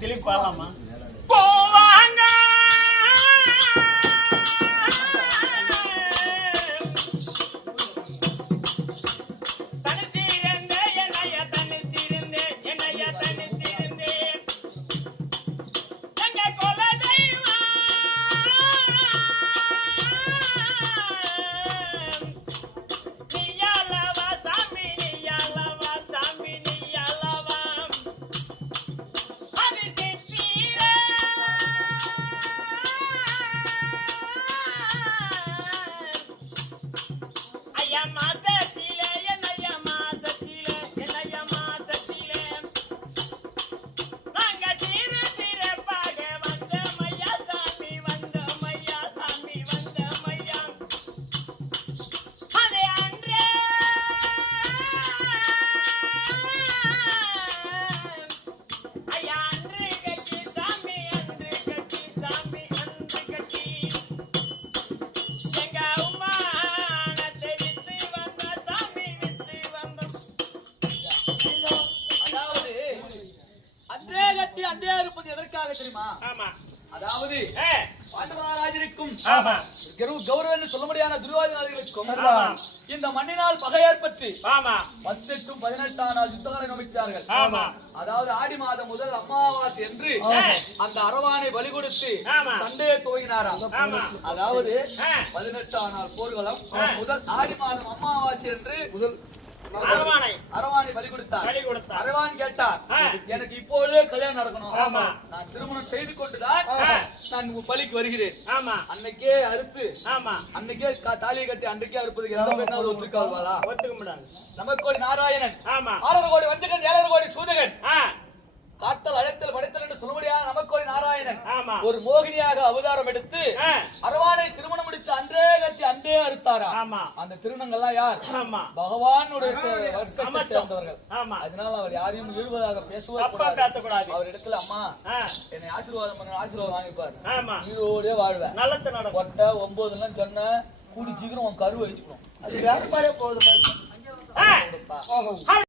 திருப்பி பாடலாமா? போவாங்க அதாவது பாண்டவராஜருக்கும் கௌரவன் சொல்ல முடியாத துரியோதனர்களுக்கும் இந்த மண்ணினால் பகை ஏற்பட்டு 18 18ஆம் நாள் யுத்தங்களை நம்பித்தார்கள். அதாவது ஆடி மாதம் முதல் அமாவாசை என்று அந்த அரவானை பலி கொடுத்து சண்டையை துவங்கினாராம். அதாவது 18ஆம் நாள் போர்க்களம் முதல் ஆடி மாதம் அமாவாசை என்று முதல் அரவானை பலி கொடுத்தார். அரவான் கேட்டார், எனக்கு இப்போதே கல்யாணம் நடக்கணும், நான் திருமணம் செய்து கொண்டுதான் நான் பலிக்கு வருகிறேன். அன்னைக்கே அறுத்து அன்னைக்கே தாலியை கட்டி அன்றைக்கே அறுப்பதுக்கு எந்த பெண்ணாவது ஒத்துக்காதுவாளா? ஒத்துக்க முடியாது. நமக்கோடி நாராயணன் 6 கோடி வஞ்சகன் 7 கோடி சூதகன் காத்தல் அழைத்தல் படைத்தல் என்று சொல்ல முடியாத நமக்கோடி நாராயணன் ஒரு மோகினியாக அவதாரம் எடுத்து அரவானை திருமணம் முடித்து அன்றே கட்டி அன்றே அறுத்தாராம். அந்த திருமணங்கள்லாம் யார்? பகவானுடைய சேர்ந்தவர்கள். அதனால அவர் யாரையும் இழுவதாக பேசக்கூடாது. அவர் இடத்துல அம்மா என்னை ஆசீர்வாதம் பண்ண ஆசீர்வாதம் வாங்கிப்பாரு, நீரோடே வாழ்வேன், நல்லது நட கொட்ட 9 எல்லாம் சொன்ன கூடி சீக்கிரம் உன் கருவை வச்சுக்கணும். அது வேற மாதிரியே போகுது.